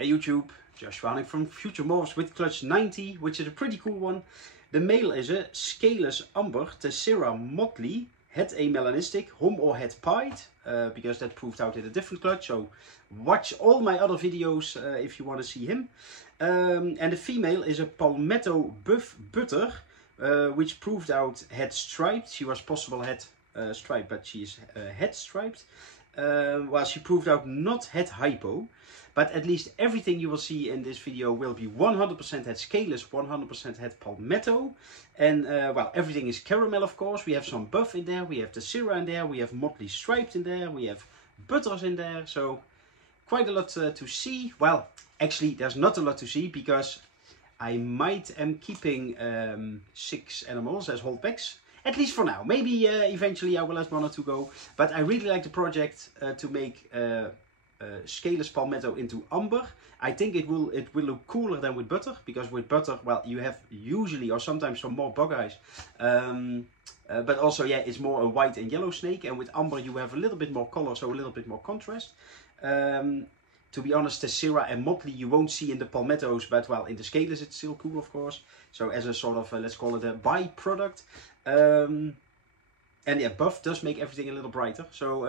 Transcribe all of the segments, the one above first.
Hey YouTube, Josh Waning from Future-Morphs with clutch 90, which is a pretty cool one. The male is a Scaleless Amber Tessera Motley, head amelanistic, hom or head pied, because that proved out in a different clutch. So watch all my other videos if you want to see him. And the female is a Palmetto buff butter, which proved out head striped. She was possible head striped, but she's head striped. Well, she proved out not head hypo, but at least everything you will see in this video will be 100% head Scaleless, 100% head Palmetto, and well, everything is caramel, of course. We have some buff in there, we have Tessera in there, we have Motley striped in there, we have butters in there, so quite a lot to see. Well, actually, there's not a lot to see because I am keeping 6 animals as holdbacks. At least for now. Maybe eventually I will let 1 or 2 go. But I really like the project to make Scaleless Palmetto into amber. I think it will look cooler than with butter, because with butter, well, you have usually or sometimes some more bug eyes. But also, yeah, it's more a white and yellow snake. And with amber you have a little bit more color, so a little bit more contrast. To be honest, Tessera and Motley you won't see in the Palmettos, but well, in the Scaleless it's still cool, of course. So as a sort of, let's call it a byproduct. And yeah, buff does make everything a little brighter. So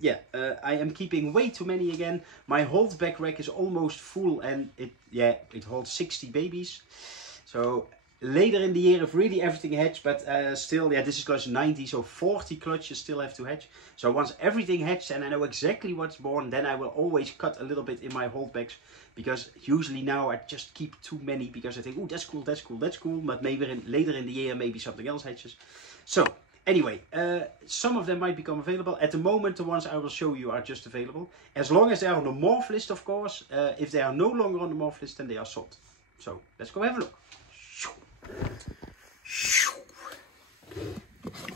yeah, I am keeping way too many again. My holdback rack is almost full, and it holds 60 babies. So later in the year, if really everything hatched, but still, yeah, this is clutch 90, so 40 clutches still have to hatch. So once everything hatched and I know exactly what's born, then I will always cut a little bit in my holdbacks, because usually now I just keep too many because I think, oh, that's cool, that's cool, that's cool, but maybe later in the year, maybe something else hatches. So anyway, some of them might become available. At the moment, the ones I will show you are just available. As long as they are on the morph list, of course. If they are no longer on the morph list, then they are sold. So let's go have a look.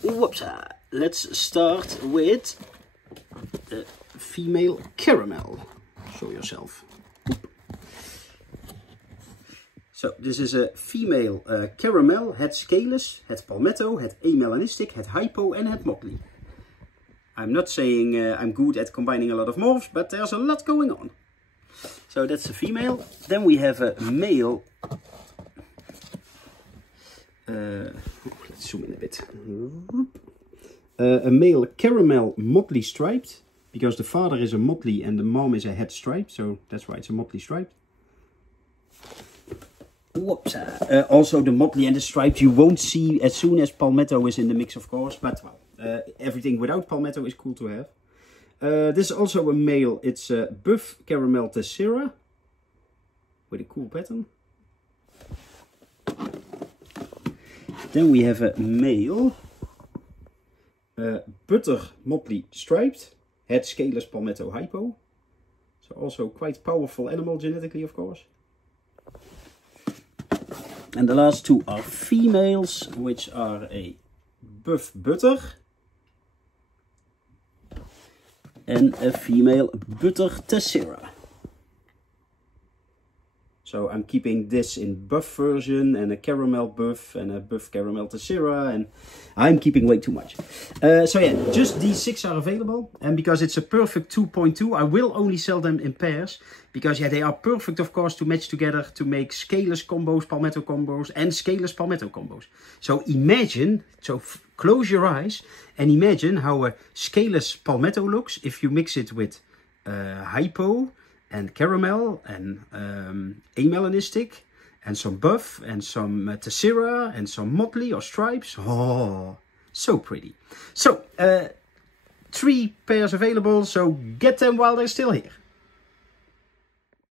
Whoops! Let's start with the female caramel. Show yourself. So this is a female caramel, head Scaleless, head Palmetto, head amelanistic, head Hypo, and head Motley. I'm not saying I'm good at combining a lot of morphs, but there's a lot going on. So that's a female. Then we have a male. Let's zoom in a bit. A male caramel Motley striped, because the father is a Motley and the mom is a head striped, so that's why it's a Motley striped. Whoops. Also the Motley and the striped you won't see as soon as Palmetto is in the mix, of course, but well, everything without Palmetto is cool to have. This is also a male. It's a buff caramel Tessera with a cool pattern. Then we have a male butter Motley striped, head Scaleless Palmetto Hypo. So also quite powerful animal genetically, of course. And the last 2 are females, which are a buff butter and a female butter Tessera. So I'm keeping this in buff version and a caramel buff and a buff caramel Tessera, and I'm keeping way too much. So yeah, just these 6 are available, and because it's a perfect 2.2, I will only sell them in pairs, because yeah, they are perfect, of course, to match together to make Scaleless combos, Palmetto combos, and Scaleless Palmetto combos. So imagine, close your eyes and imagine how a Scaleless Palmetto looks if you mix it with Hypo and caramel and amelanistic and some buff and some Tessera and some Motley or stripes. Oh, so pretty. So 3 pairs available, so get them while they're still here.